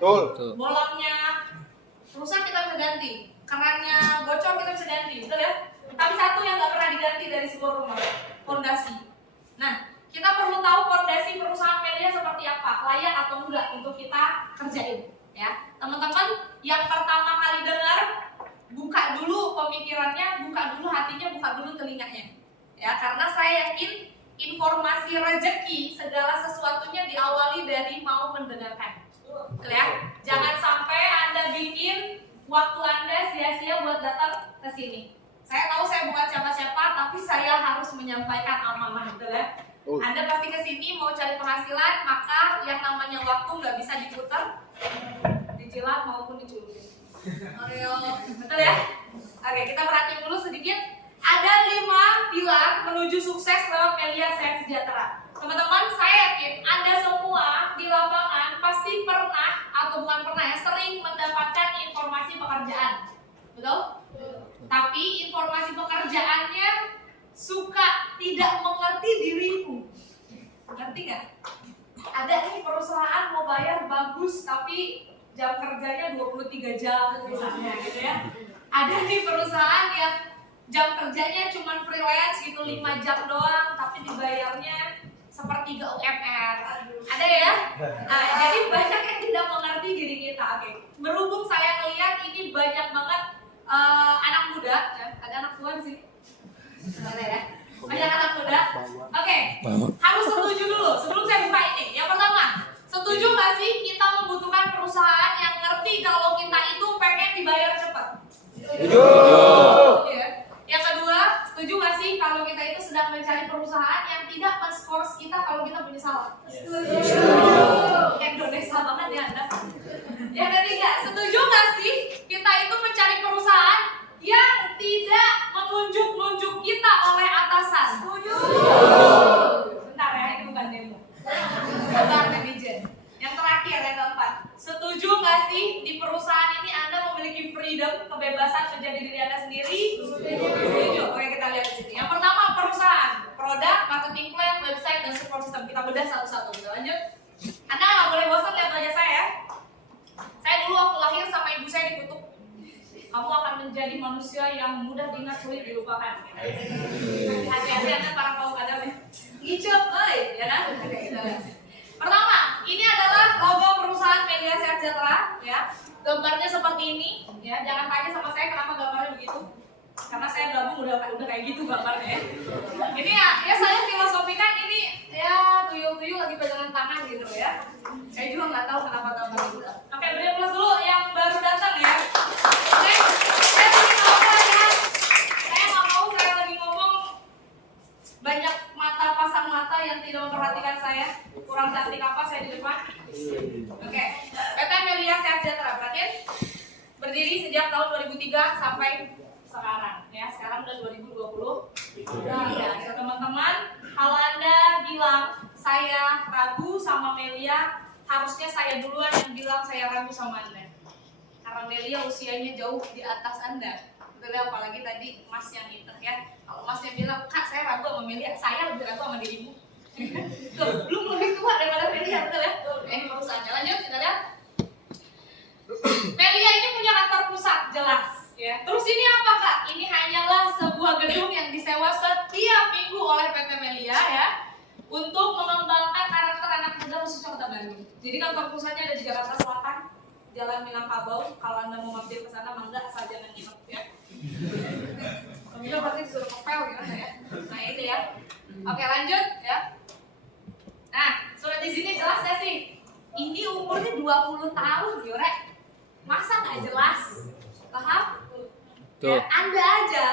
Betul. Bolongnya rusak kita bisa ganti, kerannya bocor kita bisa ganti, betul ya? Tapi satu yang nggak pernah diganti dari sebuah rumah, fondasi. Nah, kita perlu tahu fondasi perusahaan media seperti apa, layak atau enggak untuk kita kerjain, ya. Teman-teman yang pertama kali dengar, buka dulu pemikirannya, buka dulu hatinya, buka dulu telinganya, ya. Karena saya yakin informasi rezeki segala sesuatunya diawali dari mau mendengarkan. Ya, jangan sampai Anda bikin waktu Anda sia-sia buat datang ke sini. Saya tahu saya bukan siapa-siapa, tapi saya harus menyampaikan amanah, betul ya? Anda pasti ke sini mau cari penghasilan, maka yang namanya waktu nggak bisa diputar, dijilat maupun diculupin. Betul ya? Oke, kita perhatiin dulu sedikit. Ada 5 pilar menuju sukses lewat media Sehat Sejahtera. Teman-teman, saya yakin Anda semua di lapangan pasti pernah atau bukan pernah ya, sering mendapatkan informasi pekerjaan. Betul? Tapi informasi pekerjaannya suka tidak mengerti dirimu. Ngerti nggak? Ada nih perusahaan mau bayar bagus tapi jam kerjanya 23 jam misalnya gitu ya. Ada nih perusahaan yang jam kerjanya cuma freelance gitu 5 jam doang tapi dibayarnya sepertiga UMR. Ada ya? Nah, jadi banyak yang tidak mengerti diri kita. Oke. Berhubung saya ngelihat ini banyak banget anak muda, ya. Ada anak tua di sini? Ada ya? Banyak anak muda. Oke. Harus setuju dulu sebelum saya buka ini. Yang pertama, setuju nggak sih kita membutuhkan perusahaan yang ngerti kalau kita itu pengen dibayar cepat? Setuju. Ya. Yang kedua, setuju nggak sih kalau kita itu sedang mencari perusahaan yang tidak men-scores kita kalau kita punya salah? Setuju. Indonesia banget ya Anda. Yang ketiga, setuju nggak sih kita itu mencari perusahaan yang tidak menunjuk-nunjuk kita oleh atasan? Setuju. Bentar ya, ini bukan demo. Sabar netizen. Yang terakhir, yang keempat, setuju nggak sih di perusahaan ini Anda memiliki freedom, kebebasan menjadi diri Anda sendiri? Setuju. Oke, kita lihat di sini. Yang pertama, perusahaan, produk, marketing plan, website, dan support system. Kita bedah satu-satu. Kita lanjut. Anda nggak boleh bosan lihat wajah saya ya. Saya dulu waktu lahir sama ibu saya dikutuk. Kamu akan menjadi manusia yang mudah diingat, sulit dilupakan. Hati-hati Anda para kaum kadang ya. Ngicep, ya kan? Oke, kita lihat. Pertama, ini adalah logo perusahaan Media Sehat Sejahtera, ya. Gambarnya seperti ini, ya. Jangan tanya sama saya kenapa gambarnya begitu. Karena saya gabung udah kayak gitu gambarnya ya. Ini ya saya filosofikan ini ya tuyul-tuyul lagi pegangan tangan gitu ya. Saya juga nggak tahu kenapa gambarnya gitu. Oke, beri plus dulu yang baru datang ya. Oke, saya bikin apa ya? Saya nggak mau saya lagi ngomong banyak pasang mata yang tidak memperhatikan saya. Kurang cantik apa saya di depan? Oke, PT Media Sehat Sejahtera perhatiin berdiri sejak tahun 2003 sampai sekarang ya. Sekarang udah 2020. Ya, teman-teman, kalau Anda bilang saya ragu sama Melia, harusnya saya duluan yang bilang saya ragu sama Anda. Karena Melia usianya jauh di atas Anda. Betul ya, apalagi tadi Mas yang itu ya. Kalau Masnya bilang, "Kak, saya ragu sama Melia," saya lebih ragu sama dirimu. Tuh, belum lebih tua daripada Melia, betul ya? Perusahaannya lanjut, kita lihat. Melia ini punya kantor pusat, jelas ya. Terus ini apa Kak? Ini hanyalah sebuah gedung yang disewa setiap minggu oleh PT Melia ya, untuk mengembangkan karakter anak muda khususnya Kota Bandung. Jadi kantor pusatnya ada di Jakarta Selatan, Jalan Minangkabau. Kalau Anda mau mampir ke sana, mangga asal jangan nginep ya. Pemilu berarti disuruh ngepel gimana ya? Nah itu ya. Oke, lanjut ya. Nah, surat izinnya jelas gak sih? Ini umurnya 20 tahun, Yorek. Masa gak jelas? Paham? Ya, Anda aja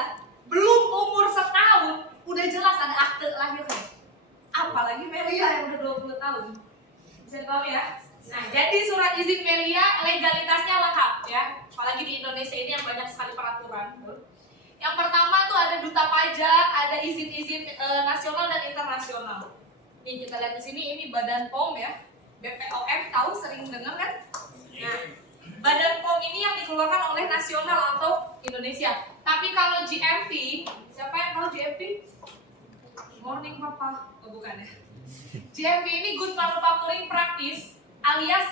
belum umur setahun udah jelas ada akte lahirnya. Apalagi Melia yang udah 20 tahun. Bisa dipahami ya? Nah, jadi surat izin Melia legalitasnya lengkap ya. Apalagi di Indonesia ini yang banyak sekali peraturan. Yang pertama tuh ada duta pajak, ada izin-izin nasional dan internasional. Nih kita lihat di sini, ini Badan POM ya. BPOM, tahu sering dengar kan? Nah, Badan POM ini yang dikeluarkan oleh nasional atau Indonesia. Tapi kalau GMP, siapa yang tahu GMP? Morning Papa, oh bukan ya. GMP ini Good Manufacturing Practice alias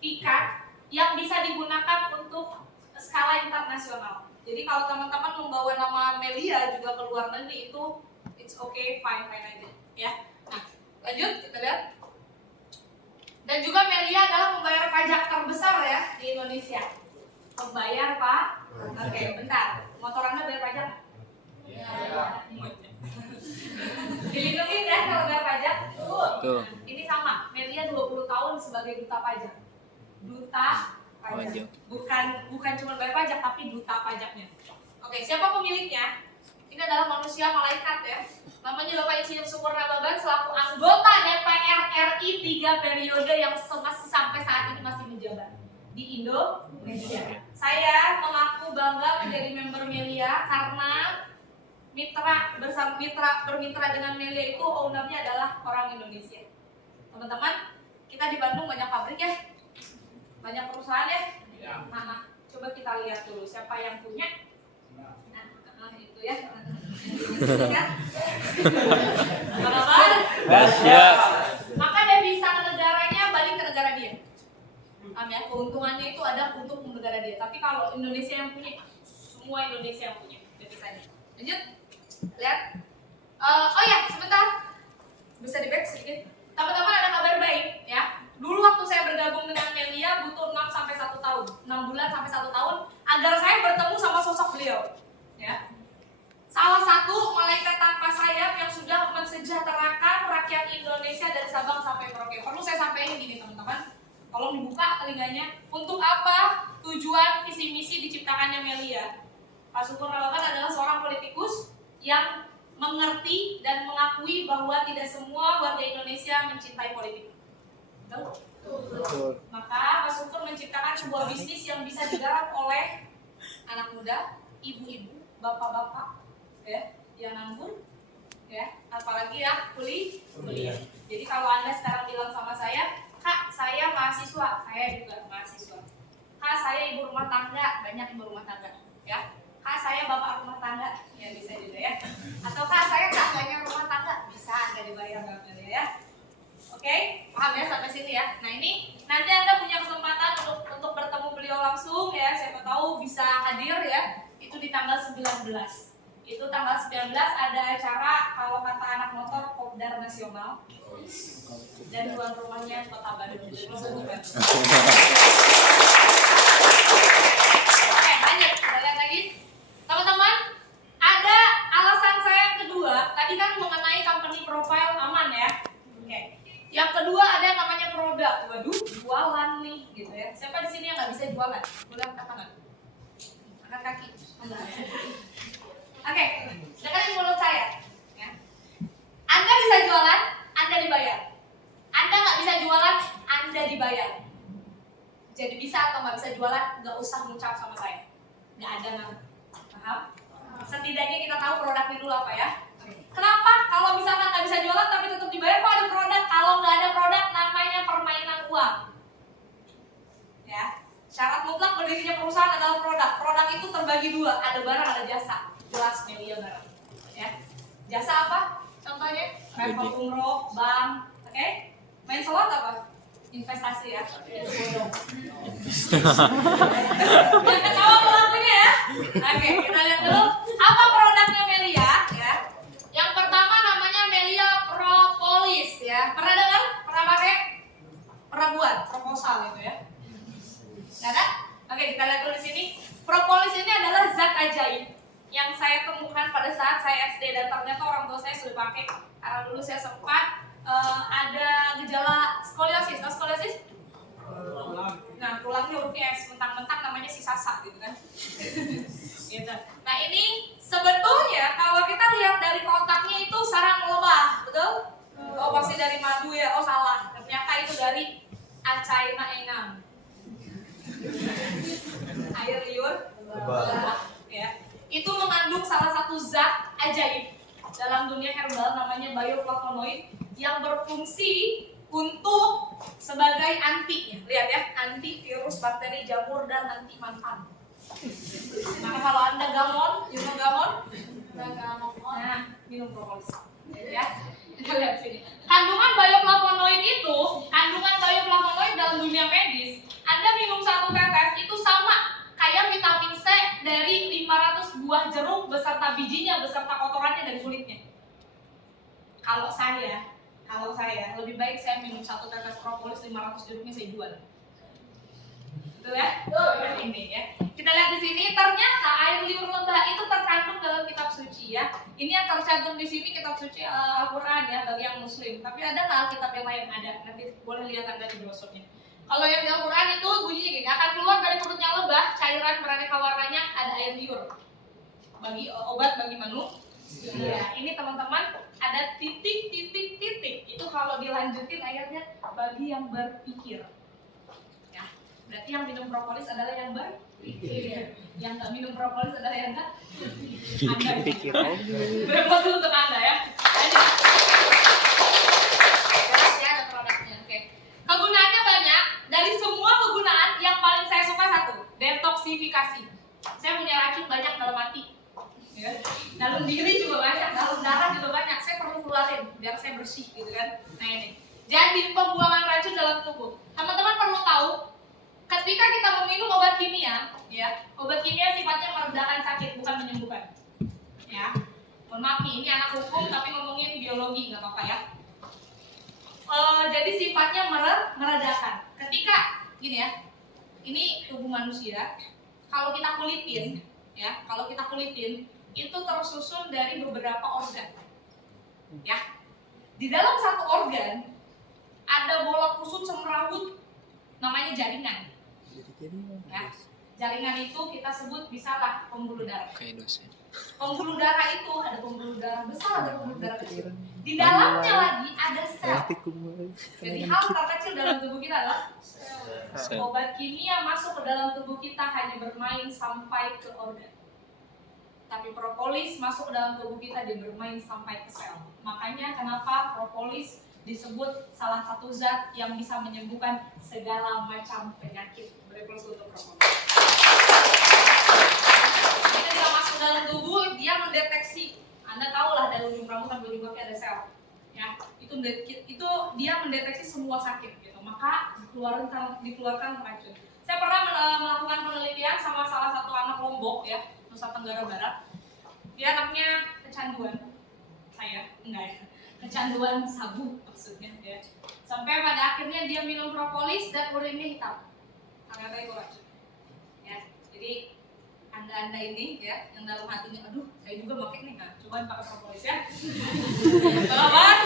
sertifikat yang bisa digunakan untuk skala internasional. Jadi kalau teman-teman membawa nama Melia juga ke luar negeri itu it's okay, fine aja ya. Nah, lanjut kita lihat. Dan juga Melia adalah pembayar pajak terbesar ya di Indonesia. Pembayar Pak. Oke, bentar. Motor Anda bayar pajak? Ya. Dilindungi ya kalau bayar pajak. Tuh. Ini sama. Melia 20 tahun sebagai duta pajak. Duta pajak. Bukan cuma bayar pajak tapi duta pajaknya. Oke, siapa pemiliknya? Ini adalah manusia malaikat ya. Namanya Bapak Insinyur Sukurna Baban selaku anggota DPR RI 3 periode yang masih sampai saat ini masih menjabat di Indonesia. Saya mengaku bangga menjadi member Melia karena bermitra dengan Melia itu ownernya adalah orang Indonesia. Teman-teman, kita di Bandung banyak pabrik ya, banyak perusahaan ya. Nah, coba kita lihat dulu siapa yang punya. Nah, itu ya. Maka devisa ke negaranya balik ke negara dia. Ya, keuntungannya itu ada untuk negara dia. Tapi kalau Indonesia yang punya, semua Indonesia yang punya devisanya. Lanjut, lihat. Oh ya, sebentar. Bisa di back sedikit. Teman-teman ada kabar baik ya. Dulu waktu saya bergabung dengan Melia butuh 6 sampai 1 tahun, 6 bulan sampai 1 tahun agar saya bertemu sama sosok beliau. Ya. Salah satu malaikat tanpa sayap yang sudah mensejahterakan rakyat Indonesia dari Sabang sampai Merauke. Perlu saya sampaikan gini teman-teman, tolong dibuka telinganya. Untuk apa tujuan visi misi diciptakannya Melia? Pak Sukurna Baban adalah seorang politikus yang mengerti dan mengakui bahwa tidak semua warga Indonesia mencintai politik. Betul? Maka Pak Sukur menciptakan sebuah bisnis yang bisa digarap oleh anak muda, ibu-ibu, bapak-bapak, ya, yang nganggur, ya, apalagi ya kuliah. Jadi kalau Anda sekarang bilang sama saya, Kak, saya mahasiswa, saya juga mahasiswa. Kak, saya ibu rumah tangga, banyak ibu rumah tangga, ya. Kak, saya bapak rumah tangga, ya bisa juga ya. Atau Kak, saya kakaknya rumah tangga, bisa Anda dibayar ya. Oke, paham ya sampai sini ya. Nah ini nanti Anda punya kesempatan untuk bertemu beliau langsung ya. Siapa tahu bisa hadir ya. Itu di tanggal 19. Itu tanggal 19 ada acara kalau kata anak motor Kopdar Nasional. Dan tuan rumahnya Kota Bandung. Oke, lanjut. Kita lihat lagi. Teman-teman, ada alasan saya yang kedua. Tadi kan mengenai company profile aman ya. Oke. Yang kedua ada yang namanya produk. Waduh, jualan nih gitu ya. Siapa di sini yang nggak bisa jualan? Boleh angkat tangan. Angkat kaki. Oke, dengerin mulut saya. Ya. Anda bisa jualan, Anda dibayar. Anda nggak bisa jualan, Anda dibayar. Jadi bisa atau nggak bisa jualan, nggak usah ngucap sama saya. Nggak ada nama. Paham? Setidaknya kita tahu produknya dulu apa ya. Kenapa? Kalau misalkan nggak bisa jualan tapi tetap dibayar, kok ada produk? Kalau nggak ada produk, namanya permainan uang. Ya, syarat mutlak berdirinya perusahaan adalah produk. Produk itu terbagi dua, ada barang, ada jasa. Jelas Melia barang. Ya, jasa apa? Contohnya, travel umroh, bank, oke? Main slot apa? Investasi ya. Jangan ketawa pelakunya ya. Oke, kita lihat dulu apa produknya Melia ya. Yang pertama namanya Melia Propolis ya. Pernah dengar? Pernah pakai? Pernah buat proposal itu ya? Nggak ada? Oke, kita lihat dulu di sini. Propolis ini adalah zat ajaib yang saya temukan pada saat saya SD dan ternyata orang tua saya sudah pakai. Karena dulu saya sempat ada gejala skoliosis. Nah, skoliosis? Nah, tulangnya hurufnya S, mentang-mentang namanya si Sasa gitu kan. Gitu. Nah, ini sebetulnya kalau kita lihat dari kotaknya itu sarang lebah, betul? Oh, pasti dari madu ya. Oh, salah. Ternyata itu dari Acaina enam. Air liur lebah ya. Itu mengandung salah satu zat ajaib dalam dunia herbal namanya bioflavonoid yang berfungsi untuk sebagai anti, lihat ya, anti virus, bakteri, jamur dan anti mantan. Maka kalau Anda gamon, you know gamon? Nah, minum propolis. Ya, kita lihat sini. Kandungan bioflavonoid dalam dunia medis Kalau saya lebih baik saya minum 1 tetes propolis 500 jeruknya saya jual. Betul ya? Ini ya. Kita lihat di sini ternyata air liur lebah itu terkandung dalam kitab suci ya. Ini yang tercantum di sini kitab suci Al-Qur'an ya bagi yang muslim. Tapi ada nggak Alkitab yang lain? Ada. Nanti boleh lihat Anda di brosurnya. Kalau yang di Al-Qur'an itu bunyinya gini, akan keluar dari perutnya lebah cairan beraneka warnanya, ada air liur. Bagi obat bagi manusia. Ya, ini teman-teman ada titik. Itu kalau dilanjutin ayatnya bagi yang berpikir. Ya, berarti yang minum propolis adalah yang berpikir. Yang nggak minum propolis adalah yang nggak berpikir. Berapa untuk Anda ya? Jelas ya ada produknya. Oke. Kegunaannya banyak. Dari semua kegunaan yang paling saya suka satu, detoksifikasi. Saya punya racun banyak dalam hati. Ya. Dalam diri juga banyak, dalam darah juga banyak. Saya perlu keluarin biar saya bersih gitu kan. Nah ini. Jadi pembuangan racun dalam tubuh. Teman-teman perlu tahu, ketika kita meminum obat kimia, ya, obat kimia sifatnya meredakan sakit bukan menyembuhkan. Ya. Mohon maaf nih, ini anak hukum tapi ngomongin biologi nggak apa-apa ya. Jadi sifatnya meredakan. Ketika gini ya, ini tubuh manusia. Kalau kita kulitin, ya, itu tersusun dari beberapa organ. Ya. Di dalam satu organ ada bola kusut semrawut namanya jaringan. Ya. Jaringan itu kita sebut misalnya pembuluh darah. Pembuluh darah itu ada pembuluh darah besar, ada pembuluh darah kecil. Di dalamnya lagi ada sel. Jadi hal terkecil dalam tubuh kita adalah sel. Obat kimia masuk ke dalam tubuh kita hanya bermain sampai ke organ. Tapi propolis masuk ke dalam tubuh kita dia bermain sampai ke sel. Makanya kenapa propolis disebut salah satu zat yang bisa menyembuhkan segala macam penyakit. Beri plus untuk propolis. Ketika masuk dalam tubuh dia mendeteksi. Anda tahu lah dari ujung rambut sampai ujung kaki ada sel. Ya, itu dia mendeteksi semua sakit gitu. Maka dikeluarkan racun. Saya pernah melakukan penelitian sama salah satu anak Lombok ya. Nusa Tenggara Barat, dia anaknya kecanduan, kecanduan sabu maksudnya ya. Sampai pada akhirnya dia minum propolis dan urinnya hitam, ternyata itu racun. Ya, jadi anda ini ya yang dalam hatinya, aduh saya juga pakai nih, nah coba pakai propolis ya. Bapak?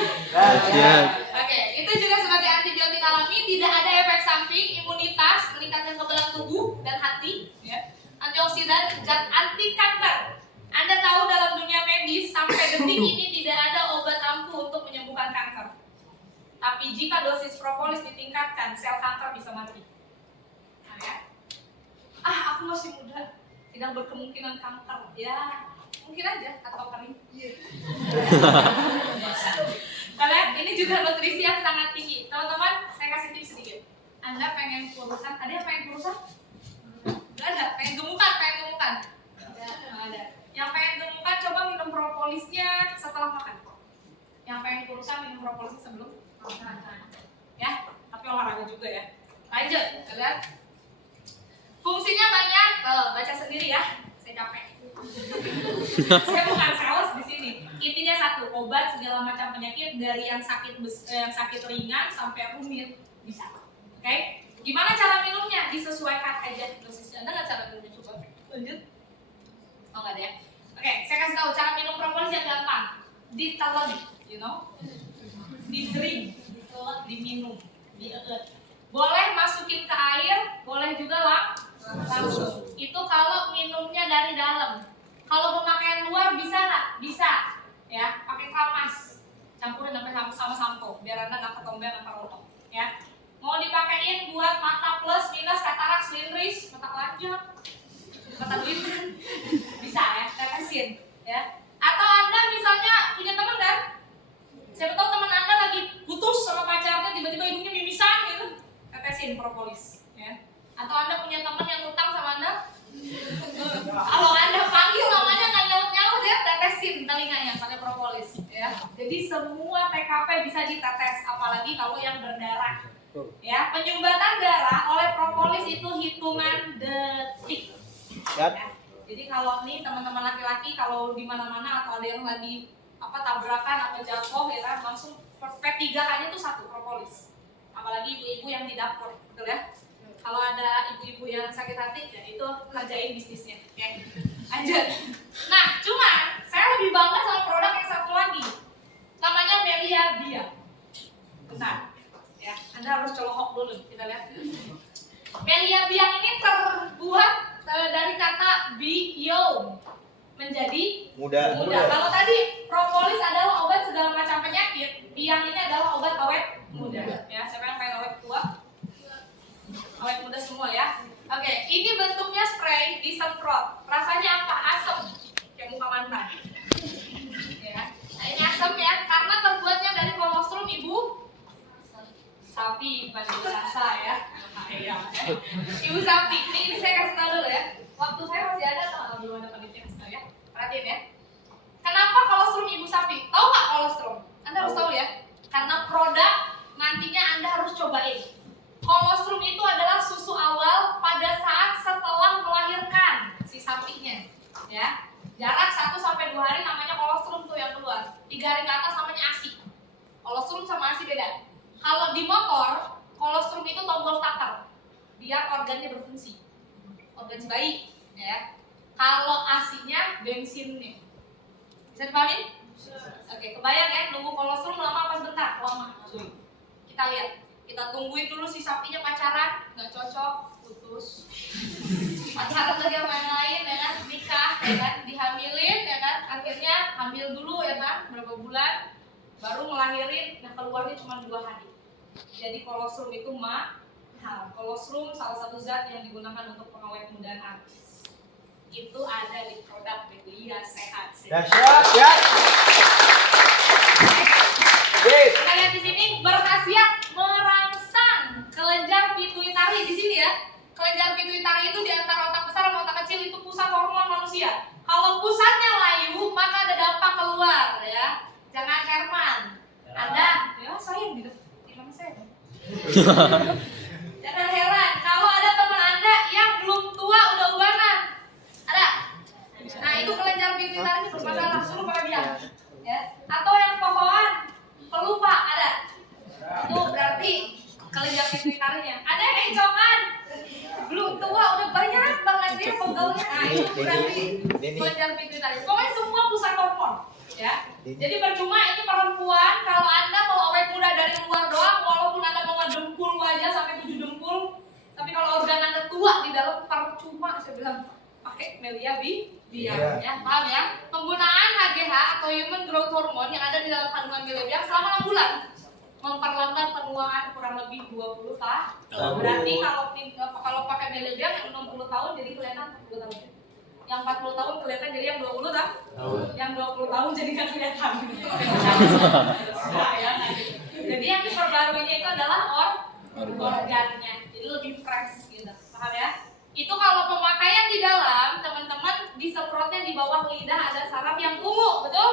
Oke, itu juga sebagai antibiotik alami, tidak ada efek samping, imunitas, meningkatkan kekebalan tubuh dan hati, ya. Antioksidan, zat anti kanker. Anda tahu dalam dunia medis sampai detik ini tidak ada obat ampuh untuk menyembuhkan kanker. Tapi jika dosis propolis ditingkatkan, sel kanker bisa mati. Nah, ya. Aku masih muda, tidak berkemungkinan kanker. Ya, mungkin aja atau kering. Kalian ini juga nutrisi yang sangat tinggi. Teman-teman, saya kasih tips sedikit. Anda pengen kurusan, ada yang pengen kurusan? Gak ada, pengen gemukan. Gak ada. Yang pengen gemukan coba minum propolisnya setelah makan. Yang pengen kurusan minum propolisnya sebelum makan. Ya, tapi olahraga juga ya. Lanjut, kalian. Fungsinya banyak, baca sendiri ya. Saya capek. Saya bukan sales di sini. Intinya satu, obat segala macam penyakit dari yang sakit ringan sampai rumit bisa. Oke? Gimana cara minumnya? Disesuaikan aja dosisnya. Anda nggak cara minumnya coba? Lanjut. Oh nggak ada ya? Oke, saya kasih tahu cara minum propolis yang gampang. Ditelan, di drink, ditelan, diminum, dielek. Boleh masukin ke air, boleh juga langsung. Itu kalau minumnya dari dalam. Kalau pemakaian luar bisa nggak? Bisa. Ya, pakai keramas. Campurin sama sampo, biar Anda nggak ketombean atau rontok. Ya. Mau dipakein buat mata plus, minus, katarak, selindris, mata keranjang, mata duit, bisa ya, tetesin ya. Atau Anda misalnya punya teman kan, siapa tahu teman Anda lagi putus sama pacarnya, tiba-tiba hidungnya mimisan gitu, tetesin propolis ya. Atau Anda punya teman yang utang sama Anda, kalau Anda panggil namanya nggak nyaut-nyaut ya, tetesin telinganya pakai propolis ya. Jadi semua TKP bisa ditetes, apalagi kalau yang berdarah. Ya, penyumbatan darah oleh propolis itu hitungan detik. Ya. Jadi kalau nih teman-teman laki-laki kalau di mana-mana atau ada yang lagi tabrakan atau jatuh ya kan, langsung P3K-nya itu satu, propolis. Apalagi ibu-ibu yang di dapur, betul ya? Kalau ada ibu-ibu yang sakit hati, ya itu kerjain bisnisnya. Oke, lanjut. Nah, cuman saya lebih bangga sama produk yang satu lagi, namanya Melia Bia. Bentar, ya, Anda harus colok dulu, kita lihat. Melia Bia ini terbuat dari kata biom, menjadi muda. Kalau tadi propolis adalah obat segala macam penyakit, biang ini adalah obat awet muda. Ya, siapa yang pengen awet tua? Awet muda semua ya. Oke, ini bentuknya spray disemprot. Rasanya apa? Asam, kayak muka mantan. Ya, nah, ini asam ya, karena terbuatnya dari kolostrum ibu sapi, bukan ibu rasa ya. Iya, ibu sapi. Ini saya kasih tahu dulu ya. Waktu saya masih ada, belum ada penelitian ya. Perhatiin ya. Kenapa kolostrum ibu sapi? Tahu nggak kolostrum? Anda harus tahu ya. Karena produk nantinya Anda harus cobain. Kolostrum itu adalah susu awal pada saat setelah melahirkan si sapinya, ya. Jarak 1-2 hari namanya kolostrum tuh yang keluar. 3 hari ke atas namanya ASI. Kolostrum sama ASI beda. Kalau di motor, kolostrum itu tombol starter, biar organnya berfungsi. Organ si bayi, ya. Kalau ASI-nya bensinnya. Bisa dipahami? Oke, kebayang ya, nunggu kolostrum lama apa sebentar? Lama. Kita lihat. Kita tungguin dulu si sapinya pacaran, nggak cocok, putus. Pacaran lagi sama yang lain, ya kan, nikah, ya kan, dihamilin, ya kan, akhirnya hamil dulu, ya kan, berapa bulan, baru ngelahirin, nah keluarnya cuma 2 hari. Jadi kolostrum itu mahal. Kolostrum salah satu zat yang digunakan untuk pengawet muda artis. Itu ada di produk Melia Sehat. Dahsyat ya. Kita lihat di sini berkhasiat merangsang kelenjar pituitari di sini ya. Kelenjar pituitari itu di antara otak besar dan otak kecil itu pusat hormon manusia. Kalau pusatnya layu maka ada dampak keluar ya. Jangan Herman. Anda, ya saya gitu. Gimana saya? Jangan heran kalau ada teman Anda yang belum tua udah ubanan. Ada? Nah itu kelenjar pituitari ini bermasalah, suruh pada diam. Ya. Atau yang pohon pelupa ada. Itu berarti kelenjar pituitarinya. Ada yang encongan belum tua udah banyak banget dia pegelnya. Nah itu berarti kelenjar pituitari. Pokoknya semua pusat hormon. Ya. Jadi percuma ini perempuan kalau Anda mau awet muda dari luar doang, walaupun Anda mau ngedengkul wajah sampai 7 dengkul, tapi kalau organ Anda tua di dalam percuma, saya bilang pakai Melia Bia, ya, paham ya? Penggunaan HGH atau Human Growth Hormone yang ada di dalam kandungan Melia Bia selama 6 bulan memperlambat penuaan kurang lebih 20 tahun. Berarti kalau pakai Melia Bia yang 60 tahun jadi kelihatan 40 tahun. Yang 40 tahun kelihatan jadi yang 20 tahun. Yang 20 tahun jadi nggak kelihatan. Jadi yang diperbaruinya itu adalah organnya, jadi lebih fresh gitu, paham ya? Itu kalau pemakaian di dalam, teman-teman disemprotnya di bawah lidah ada saraf yang ungu, betul?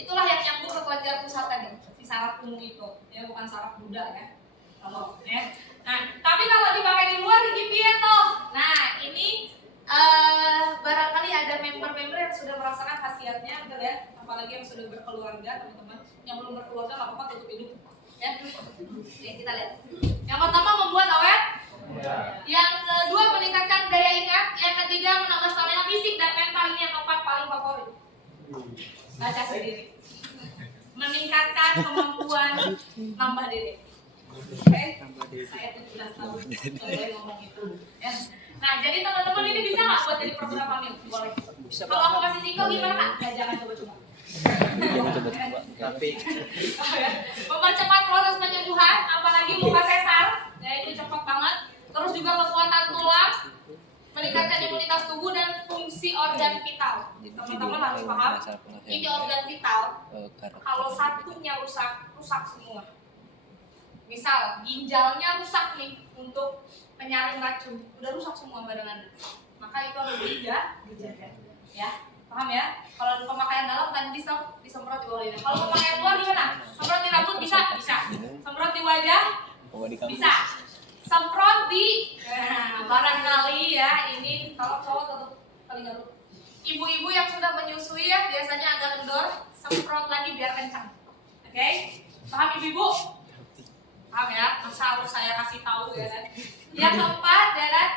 Itulah yang nyambung ke kelenjar pusat tadi, si saraf ungu itu, ya bukan saraf Buddha ya. Kalau ya. Nah, tapi kalau dipakai di luar gimana toh? Nah, ini barangkali ada member-member yang sudah merasakan khasiatnya, betul ya? Apalagi yang sudah berkeluarga, teman-teman. Yang belum berkeluarga nggak apa-apa tutup hidung. Ya, oke, kita lihat. Yang pertama membuat awet. Yang kedua meningkatkan daya ingat. Yang ketiga menambah stamina fisik dan mental. Ini yang keempat paling favorit. Baca sendiri. Meningkatkan kemampuan nambah dede. Oke, saya 17 tahun mulai ngomong itu. Ya. Nah, jadi teman-teman ini bisa nggak buat jadi program hamil? Boleh. Kalau aku masih single gimana kak? Ya, jangan coba-coba. Mempercepat proses penyembuhan, apalagi luka sesar, ya itu cepat banget. Terus juga kekuatan tulang, meningkatkan imunitas tubuh dan fungsi organ vital. Teman-teman harus paham, ini organ vital. Kalau satunya rusak semua. Misal ginjalnya rusak nih untuk penyaring racun, udah rusak semua badan Anda. Maka itu harus dijaga, ya. Paham ya? Kalau pemakaian dalam kan disemprot di bawah lidah. Kalau pemakaian luar gimana? Semprot di rambut bisa. Semprot di wajah bisa. Semprot di barangkali ya ini kalau cowok tetap paling garu. Ibu-ibu yang sudah menyusui ya biasanya agak kendor. semprot lagi biar kencang. Oke? Paham ibu-ibu? Paham ya? Masa harus saya kasih tahu ya kan? Yang keempat ya kan?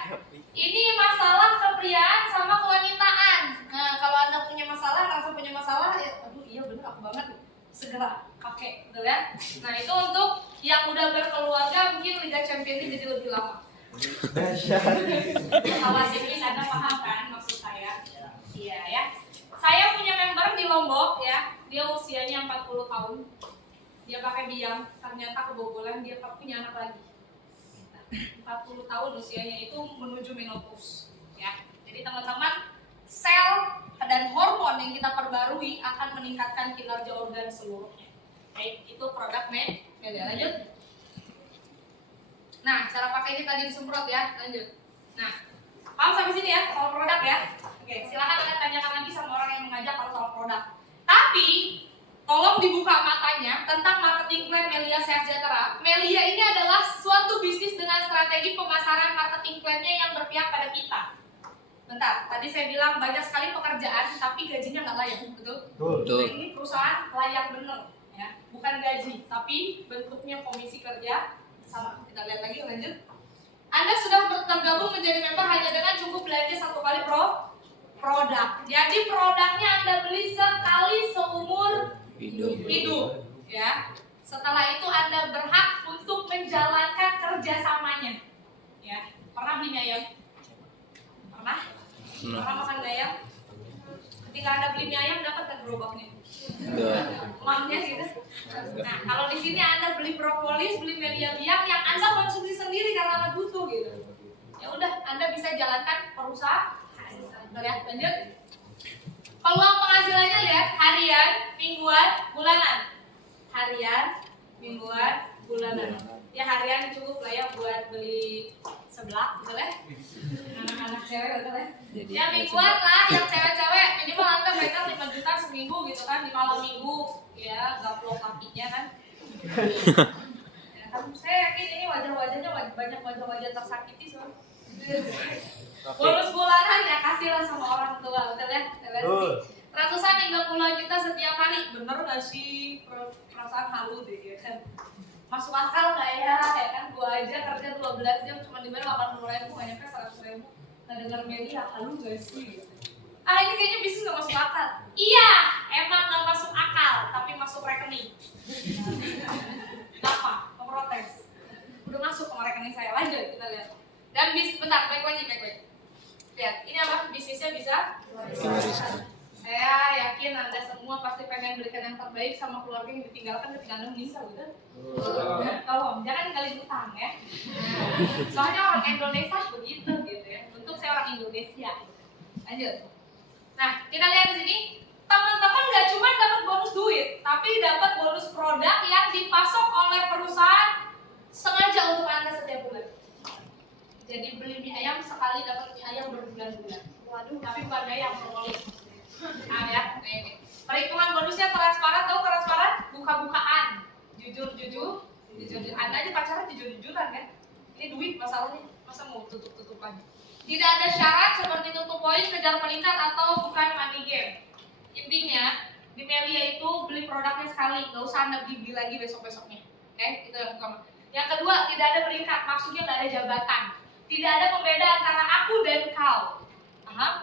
Ini masalah kepriaan sama kewanitaan. Nah, kalau Anda punya masalah, rasa punya masalah, ya aduh iya bener aku banget. Segera pakai, betul ya? Nah, itu untuk yang udah berkeluarga mungkin Liga Champions ini jadi lebih lama. Kalau Simis Anda paham kan maksud saya? Iya ya. Saya punya member di Lombok ya. Dia usianya 40 tahun. Dia pakai biang, ternyata kebobolan dia punya anak lagi. 40 tahun usianya itu menuju menopause ya. Jadi teman-teman, sel dan hormon yang kita perbarui akan meningkatkan kinerja organ seluruhnya. Baik, itu produk Melia. Lanjut. Nah, cara pakai ini tadi disemprot ya. Lanjut. Nah, paham sampai sini ya soal produk ya? Oke, silakan Anda tanyakan lagi sama orang yang mengajak kalau soal produk. Tapi tolong dibuka matanya tentang marketing plan Melia Sehat Sejahtera. Melia ini adalah suatu bisnis dengan strategi pemasaran marketing plan-nya yang berpihak pada kita. Bentar, tadi saya bilang banyak sekali pekerjaan tapi gajinya nggak layak, betul? Betul. Nah, ini perusahaan layak bener, ya, bukan gaji, tapi bentuknya komisi kerja sama. Kita lihat lagi, lanjut. Anda sudah tergabung menjadi member hanya dengan cukup belanja satu kali produk. Jadi produknya Anda beli sekali seumur hidup, ya. Setelah itu Anda berhak untuk menjalankan kerjasamanya, ya. Pernah beli mie ayam? Pernah? Pernah makan mie ayam? Ketika Anda beli mie ayam dapat kan gerobaknya? Uangnya gitu. Nah, kalau di sini Anda beli propolis, beli media biang yang Anda konsumsi sendiri karena Anda butuh gitu. Ya udah, Anda bisa jalankan perusahaan. Lihat, lanjut. Peluang penghasilannya lihat harian, mingguan, bulanan. Harian, mingguan, bulanan. Ya harian cukup lah ya buat beli seblak, betul ya? Anak-anak cewek, betul ya? Ya mingguan lah, yang cewek-cewek minimal Anda bayar 5 juta seminggu gitu kan, di malam minggu, ya gaplok kakinya kan. Ya kan, saya yakin ini wajah-wajahnya banyak wajah-wajah tersakiti soalnya. Bonus bulanan ya kasihlah sama orang tua, betul ya? Ratusan hingga puluhan juta setiap hari, bener gak sih? Perasaan halu deh ya kan? Masuk akal gak ya? Ya kan, gua aja kerja 12 jam cuma dibayar 80.000, gak nyampe 100.000. Nah denger media, halu gak sih? Ah ini kayaknya bisnis gak masuk akal. Iya, emang gak masuk akal, tapi masuk rekening. Kenapa? Memprotes. Udah masuk ke rekening saya, lanjut kita lihat. Dan bentar, baik lagi. Lihat, ini apa? Bisnisnya bisa? Saya yakin Anda semua pasti pengen berikan yang terbaik sama keluarga yang ditinggalkan ketika Anda meninggal, gitu. Tolong, jangan ninggalin utang ya. Soalnya orang Indonesia begitu gitu ya. Untuk saya orang Indonesia. Lanjut. Nah, kita lihat di sini. Teman-teman nggak cuma dapat bonus duit, tapi dapat bonus produk yang dipasok oleh perusahaan sengaja untuk Anda setiap bulan. Jadi beli mie ayam sekali dapat mie ayam berbulan-bulan. Waduh, tapi bukan mie ayam, propolis. Nah ya, ini. Perhitungan bonusnya transparan, tahu transparan? Buka-bukaan. Jujur. Anda aja pacaran jujur-jujuran kan? Ini duit masalahnya, masa mau tutup-tutupan? Tidak ada syarat seperti tutup poin, kejar peningkat atau bukan money game. Intinya, di Melia itu beli produknya sekali, nggak usah Anda beli lagi besok-besoknya. Oke, itu yang pertama. Yang kedua, tidak ada peringkat, maksudnya nggak ada jabatan. Tidak ada pembeda antara aku dan kau. Paham?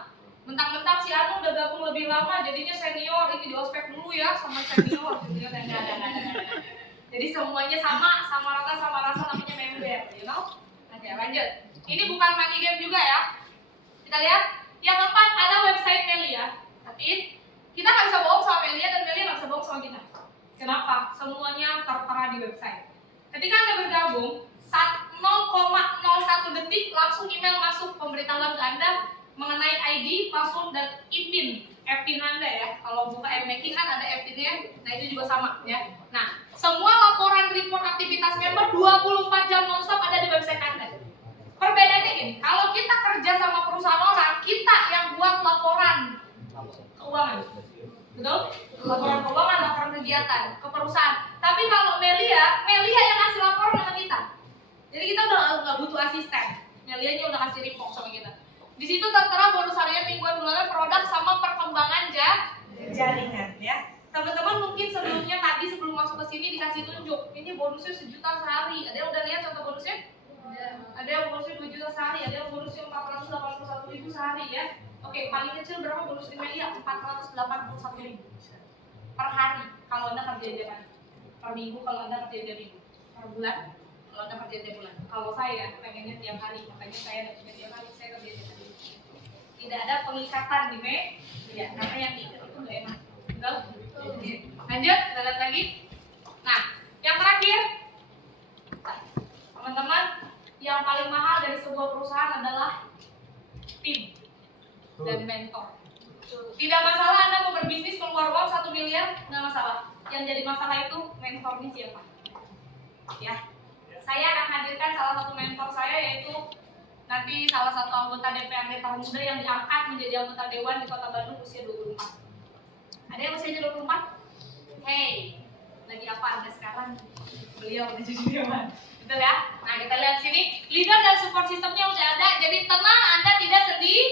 Mentang-mentang si Anu udah gabung lebih lama, jadinya senior, ini di ospek dulu ya sama senior. Jadi semuanya sama rata namanya member, you know? Oke, lanjut. Ini bukan money game juga ya. Kita lihat. Yang keempat ada website Melia. Tapi kita nggak bisa bohong sama Melia dan Melia nggak bisa bohong sama kita. Kenapa? Semuanya tertera di website. Ketika Anda bergabung, 0,01 detik langsung email masuk pemberitahuan ke Anda mengenai ID, password, dan IPIN Anda ya. Kalau buka M-Banking kan ada IPIN-nya, nah itu juga sama ya. Nah, semua laporan report aktivitas member 24 jam non-stop ada di website Anda. Perbedaannya gini, kalau kita kerja sama perusahaan orang, kita yang buat laporan keuangan. Betul? Laporan keuangan, laporan kegiatan ke perusahaan. Tapi kalau Melia yang ngasih laporan sama kita. Jadi kita udah nggak butuh asisten. Melianya udah kasih report sama kita. Di situ tertera bonus harian, mingguan, bulanan, produk sama perkembangan jaringan ya. Teman-teman mungkin sebelumnya tadi sebelum masuk ke sini dikasih tunjuk, ini bonusnya 1 juta sehari. Ada yang udah lihat contoh bonusnya? Ada yang bonusnya 2 juta sehari, ada yang bonusnya 481.000 sehari ya. Oke, paling kecil berapa bonus di Melia? 481.000 per hari kalau Anda kerja tiap hari. Per minggu kalau Anda kerja tiap minggu. Per bulan kalau Anda kerja tiap bulan. Kalau saya pengennya tiap hari, makanya saya kerja tiap hari, saya kerja tiap hari. Tidak ada pengikatan di Melia, karena yang diikat itu nggak enak. Betul? Oke. Lanjut, kita lihat lagi. Nah, yang terakhir, teman-teman, yang paling mahal dari sebuah perusahaan adalah tim dan mentor. Tidak masalah Anda mau berbisnis keluar uang 1 miliar, nggak masalah. Yang jadi masalah itu mentornya siapa? Ya, saya akan hadirkan salah satu mentor saya, yaitu nanti salah satu anggota DPRD tahun muda yang diangkat menjadi anggota dewan di Kota Bandung usia 24. Ada yang usianya 24? Hey, lagi apa Anda sekarang? Beliau udah jadi dewan. Betul ya? Nah, kita lihat sini, leader dan support sistemnya udah ada, jadi tenang, Anda tidak sendiri.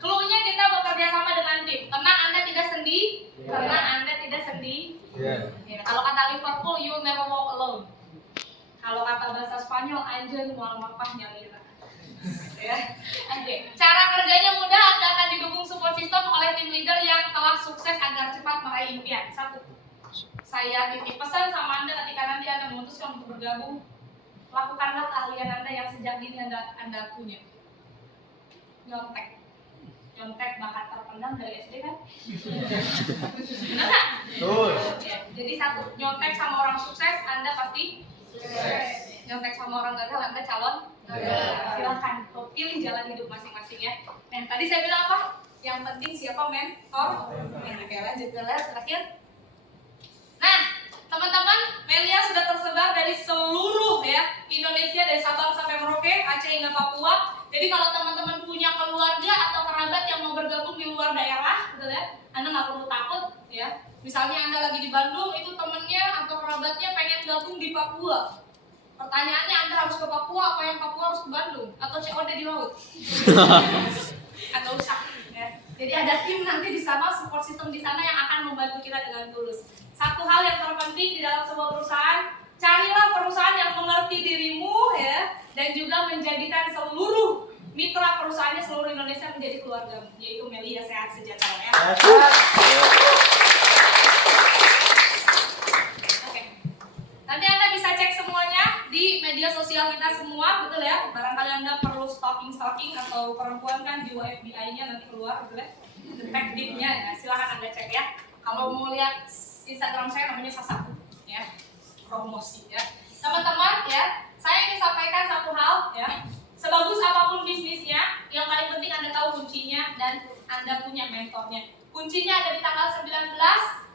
Clue-nya kita bekerja sama dengan tim. Tenang, Anda tidak sendiri. Tenang, Anda tidak sendiri. Ya, kalau kata Liverpool, you never walk alone. Kalau kata bahasa Spanyol, anjing mual mapah nyalira. Ya. Oke. Cara kerjanya mudah, Anda akan didukung support system oleh tim leader yang telah sukses agar cepat meraih impian. 1. Saya titip pesan sama Anda ketika nanti Anda memutuskan untuk bergabung, lakukanlah keahlian Anda yang sejak dini Anda punya. Nyontek bakat terpendam dari SD kan? Benar nggak? Ya, jadi 1, nyontek sama orang sukses, Anda pasti sukses. Nyontek sama orang gagal, Anda calon gagal. Silakan, pilih jalan hidup masing-masing ya. Nah, tadi saya bilang apa? Yang penting siapa mentor? Oke, lanjut ke terakhir. Nah, teman-teman, Melia sudah tersebar dari seluruh ya Indonesia, dari Sabang sampai Merauke, Aceh hingga Papua. Jadi kalau teman-teman punya keluarga atau kerabat yang mau bergabung di luar daerah, betul ya? Anda nggak perlu takut ya. Misalnya Anda lagi di Bandung, itu temennya atau kerabatnya pengen gabung di Papua. Pertanyaannya, Anda harus ke Papua, apa yang Papua harus ke Bandung? Atau COD di laut? Agak usah ya. Jadi ada tim nanti di sana, support system di sana yang akan membantu kita dengan tulus. Satu hal yang terpenting di dalam sebuah perusahaan, carilah perusahaan yang mengerti dirimu ya, dan juga menjadikan seluruh mitra perusahaannya seluruh Indonesia menjadi keluargamu, yaitu Melia Sehat Sejahtera ya. Oke. Nanti Anda bisa cek semuanya di media sosial kita semua, betul ya? Barangkali Anda perlu stalking atau perempuan kan jiwa FBI-nya nanti keluar, betul ya? Detektifnya, ya, silakan Anda cek ya. Kalau mau lihat Instagram saya namanya Sasa, ya, promosi ya. Teman-teman ya, saya ingin sampaikan satu hal ya. Sebagus apapun bisnisnya, yang paling penting Anda tahu kuncinya dan Anda punya mentornya. Kuncinya ada di tanggal 19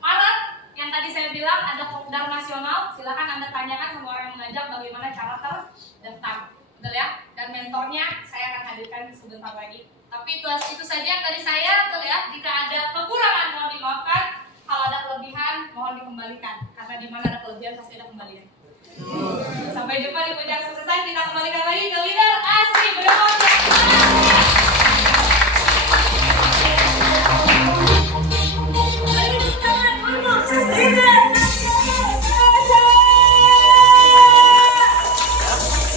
Maret yang tadi saya bilang ada Kopdar Nasional. Silakan Anda tanyakan sama orang yang mengajak bagaimana cara terdaftar, betul ya? Dan mentornya saya akan hadirkan sebentar lagi. Tapi itu saja yang tadi saya, betul ya? Jika ada kekurangan mohon dimaafkan. Kalau ada kelebihan, mohon dikembalikan. Karena di mana ada kelebihan, pasti ada kembalian. Sampai jumpa di puncak suksesan. Kita kembalikan lagi ke leader asli.